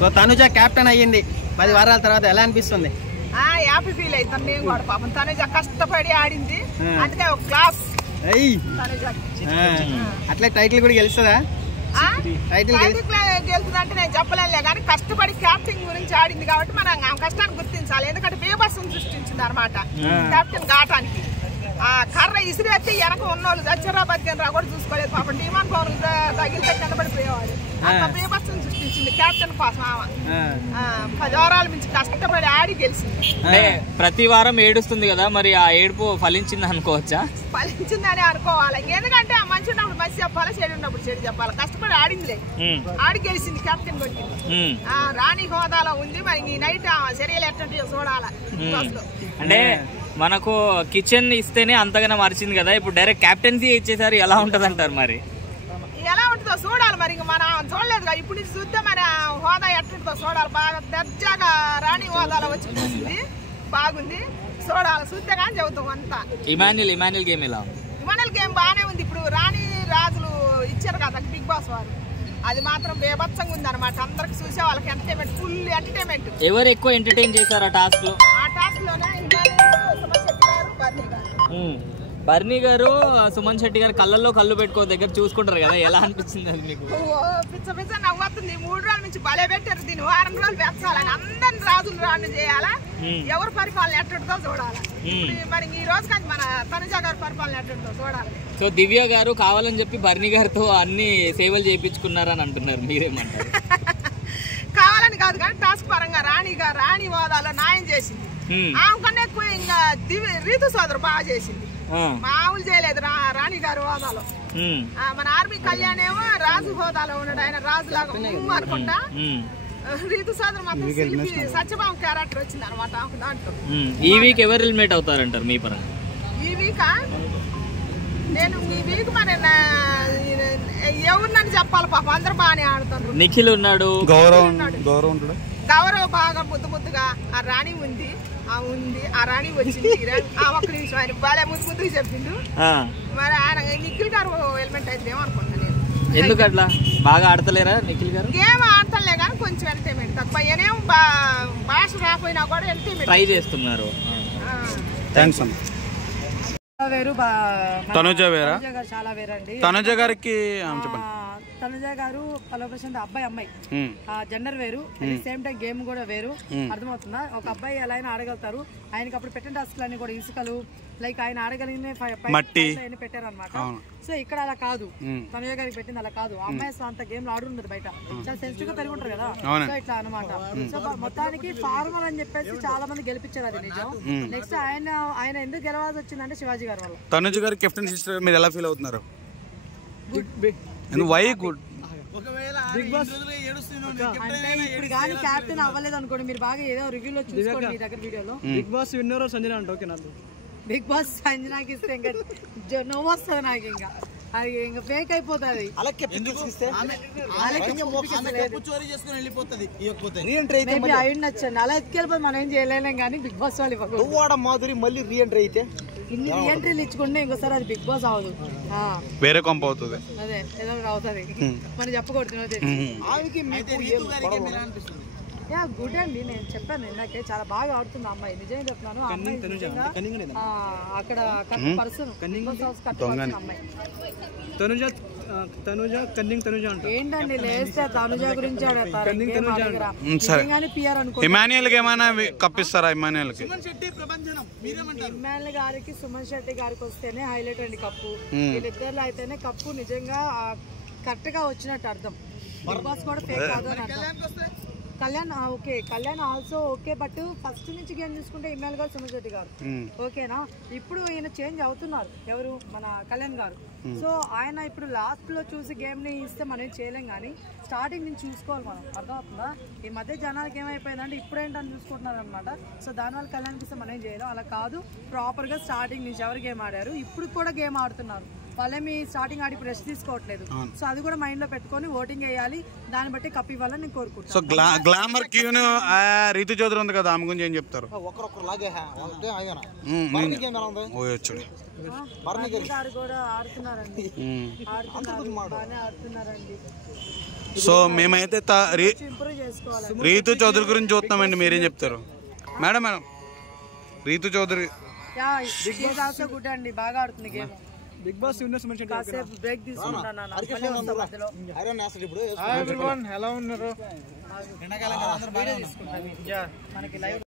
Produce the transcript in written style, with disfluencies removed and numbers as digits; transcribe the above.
So Tanuja captain అయ్యింది 10 వారాల తర్వాత ఎలా అనిపిస్తుంది? హ్యాపీ ఫీల్ అవుతాను నేను కూడా. పాపం తనుజ కష్టపడి ఆడింది, అందుకే ఒక క్లాస్. అట్లా టైటిల్ కూడా గెలుస్తుందా? టైటిల్ గెలుస్తుంది అంటే నేను చెప్పలేనులే, కానీ కష్టపడి క్యాప్టెన్ గురించి ఆడింది కాబట్టి మనం ఆ కష్టాన్ని గుర్తించాలి. ఎందుకంటే బీభత్సం సృష్టించింది అనమాట కెప్టెన్ కావటానికి. ఆ కర్ర ఇసిరేస్తే వెనక ఉన్నోళ్ళు దచ్చరా బతికరా కూడా చూసుకోలేదు పాపం. డిమాండ్ పవన్ తగిలితే కిందపడిపోయేవాడు. అంత బీభత్సం సృష్టించింది కెప్టెన్ కోసం. 10 వారాల నుంచి కష్టపడి ఆడి గెలిచింది. ప్రతి వారం ఏడుస్తుంది కదా, మరి ఆ ఏడుపు ఫలించింది అనుకోవచ్చా? ఫలించిందని అనుకోవాలి. ఎందుకంటే ఆ మంచి ఉన్నప్పుడు మంచి చెప్పాలి, చెడు ఉన్నప్పుడు చెడు చెప్పాలి. కష్టపడి ఆడిందిలే, ఆడి గెలిచింది, కెప్టెన్ కొట్టింది. రాణి హోదాలో ఉంది. మరి ఈ నైట్ చర్యలు ఎట్టుంటాయో చూడాలి. అంటే మనకు కిచెన్ ఇస్తేనే అంతగానే మార్చింది కదా, ఇప్పుడు డైరెక్ట్ కెప్టెన్సీ ఇచ్చేసారు, ఎలా ఉంటది అంటారు? మరి ఎలా ఉంటుందో చూడాలి. మరి మనం చూడలేదు కదా, ఇప్పుడు చూస్తే మన హోదా ఎట్టుంటుందో చూడాలి. బాగా దర్జాగా రాణి హోదాలో వచ్చింది, బాగుంది. చూడాలి, చూస్తే కానీ చెబుతాం అంతా. ఇమాన్యుల్ గేమ్ ఎలా ఉంది? ఇమాన్యుల్ గేమ్ బాగానే ఉంది. ఇప్పుడు రాణి రాజులు ఇచ్చారు కదా బిగ్ బాస్ వారు, అది మాత్రం బేభత్సంగా ఉంది అనమాట. అందరికి చూసే వాళ్ళకి ఎంటర్టైన్మెంట్, ఫుల్ ఎంటర్టైన్మెంట్. ఎవరు ఎక్కువ ఎంటర్టైన్ చేశారు ఆ టాస్క్ లో? ఆ టాస్క్ లోనే బర్నీ గారు సుమన్ శెట్టి గారు కళ్ళల్లో కళ్ళు పెట్టుకో దగ్గర చూసుకుంటారు కదా, ఎలా అనిపించింది అది మీకు? పిచ్చ పిచ్చ నవ్వుతుంది. 3 రోజుల నుంచి బలే పెట్టారు దీన్ని. 4 రోజులు పెంచాలని అందరిని రాజులు రాణి చేయాలా, ఎవరు పరిపాలన ఎట్టుంటుందో చూడాలి. మరి ఈ రోజు కానీ మన తనుజ గారి పరిపాలన ఎట్టుంటుందో చూడాలి. సో దివ్య గారు కావాలని చెప్పి బర్నీ గారితో అన్ని సేవలు చేయించుకున్నారని అంటున్నారు, మీరేమంటారు? కావాలని కాదు కానీ టాస్క్ పరంగా రాణి హోదాలో న్యాయం చేసింది. ఆమెకన్నా ఎక్కువ ఇంకా రీతు సోదరు బాగా చేసింది, మామూలు చేయలేదు రాణి గారి హోదాలో. మన ఆర్మీ కళ్యాణ్ ఏమో రాజు హోదాలో ఉన్నాడు, ఆయన రాజు లాగా అనుకుంటా. రీతు సోదరు మాత్రం సత్యభామ క్యారెక్టర్ వచ్చింది అనమాట దాంట్లో. ఈ వీక్ ఎవరు ఎలిమినేట్ అవుతారంటారు మీ పరంగా? ఈ వీకా నేను ఈ వీక్ మరి ఎవరినని చెప్పాలి పాపం, అందరు బాగానే ఆడుతారు. నిఖిల్ ఉన్నాడు, గౌరవ్ బాగా ముద్దుగా. ఆ రాణి ఉంది, ఆ రాణి వచ్చింది. ఒక్క నిమిషం, ఆయన బాగా ముద్దుగా చెప్పిండు. మరి ఆయన నిఖిల్ గారు ఎలిమెంట్ అయితే ఏమనుకుంటా నేను. ఎందుకు అట్లా బాగా ఆడతలేరా నిఖిల్ గారు? గేమ్ ఆడతలే కానీ కొంచెం ఎంటర్టైన్మెంట్ తక్కువ. ఏమేం భాష రాకపోయినా కూడా ఎంటర్టైన్మెంట్ ట్రై చేస్తున్నారు. తనుజ వేరా? చాలా వేరండి. తనుజ గారికి తనుజ గారు కలవప్రశాంత్ అబ్బాయి అమ్మాయి జెండర్ వేరు, సేమ్ టైం గేమ్ కూడా వేరు. అర్థమవుతుందా? ఒక అబ్బాయి ఎలా అయినా ఆడగలుగుతారు. ఆయనకి అప్పుడు పెట్టిన టాస్క్లు అన్ని కూడా ఇసుకలు లైక్ ఆయన ఆడగలిగిన మట్టి పెట్టారు అనమాట. సో ఇక్కడ అలా కాదు, తనుజ గారికి పెట్టింది అలా కాదు. అమ్మాయి అంత గేమ్ ఆడుండదు, బయట చాలా సెన్సిటివ్ గా పెరుగుంటారు కదా. సో ఇట్లా అనమాట. సో మొత్తానికి ఫార్మర్ అని చెప్పేసి చాలా మంది గెలిపించారు, అది నిజం. నెక్స్ట్ ఆయన ఎందుకు గెలవాల్సి వచ్చిందంటే శివాజీ గారి వల్ల. తనుజ గారి కెప్టెన్ సిస్టర్ మీరు ఎలా ఫీల్ అవుతున్నారు? Why good? బిగ్ బాస్ అంటే ఇప్పుడు కానీ క్యాప్టెన్ అవ్వలేదు అనుకోండి, మీరు బాగా ఏదో రివ్యూలో చూసుకోండి మీ దగ్గర వీడియోలో. బిగ్ బాస్ విన్నర్ సంజన అంటే ఓకే నాకు. బిగ్ బాస్ సంజనాకి ఇస్తే ఇంకా నవ్వు వస్తుంది నాకు. ఇంకా అది ఇంకా ఫేక్ అయిపోతుంది. అయ్యుండొచ్చండి, అలా ఎత్తుకెళ్ళిపోయి మనం ఏం చేయలేం. కానీ బిగ్ బాస్ వాళ్ళు ఇవ్వకూడదు. మాధురి మళ్ళీ రీఎంట్రీ అయితే ఇన్ని రీఎంట్రీలు ఇచ్చుకుంటే ఇంకోసారి అది బిగ్ బాస్ అవ్వదు, వేరే కొంప అవుతుంది. అదే ఏదో అవుతుంది, మనం చెప్పకూడదు. గుడ్ అండి, నేను చెప్పాను ఇందాకే, చాలా బాగా ఆడుతుంది అమ్మాయి. నిజంగా చెప్తున్నాను, అక్కడ పర్సన్ అమ్మాయి ఏంటండి లేస్తే తనుజ గురించి పిఆర్ అనుకో. ఇమాన్యుయల్ కి ఏమైనా కప్పిస్తారా? ఇమాన్యుయల్ గారికి సుమన్ శెట్టి గారికి వస్తేనే హైలైట్ అండి కప్పు. వీళ్ళిద్దరిలో అయితేనే కప్పు నిజంగా కరెక్ట్ గా వచ్చినట్టు అర్థం. బిగ్ బాస్ కూడా ఫేక్ కాదు అని అర్థం. Kalyan okay, Kalyan also okay. But first నుంచి గేమ్ చూసుకుంటే ఇమ్మాయిల్ గారు, సుమన్ శెట్టి గారు ఓకేనా. ఇప్పుడు ఈయన చేంజ్ అవుతున్నారు, ఎవరు మన కళ్యాణ్ గారు. సో ఆయన ఇప్పుడు లాస్ట్ లో చూసి గేమ్ ని ఇస్తే మనం ఏం చేయలేం, కానీ స్టార్టింగ్ నుంచి చూసుకోవాలి మనం. అర్థమవుతుందా? ఈ మధ్య జనాలకి ఏమైపోయిందంటే ఇప్పుడేంటని చూసుకుంటున్నారు అనమాట. సో దానివల్ల కళ్యాణ్కి ఇస్తే మనం ఏం చేయలేం. అలా కాదు, ప్రాపర్ గా స్టార్టింగ్ నుంచి ఎవరు గేమ్ ఆడారు, ఇప్పుడు కూడా గేమ్ ఆడుతున్నారు. వాళ్ళేమి స్టార్టింగ్ ఆడి రెస్ట్ తీసుకోవట్లేదు. సో అది కూడా మైండ్ లో పెట్టుకొని ఓటింగ్ వేయాలి, దాన్ని బట్టి కప్ ఇవ్వాలని నేను కోరుకుంటాను. So glamour queen Ritu Chaudhary ఉంది కదా, ఆమె గురించి ఏం చెప్తారు? గారు కూడా ఆడుతున్నారండి, బాగానే ఆడుతున్నారండి. సో మేమైతే ఇంప్రూవ్ చేసుకోవాలి. రీతు చౌదరి గురించి చూస్తున్నామండి, మీరేం చెప్తారు మేడం? రీతు చౌదరి గుడ్ అండి, బాగా ఆడుతుంది గేమ్. బిగ్ బాస్ కాసేపు బ్రేక్ తీసుకుంటాను, ఎలా ఉన్నారు? మనకి లైవ్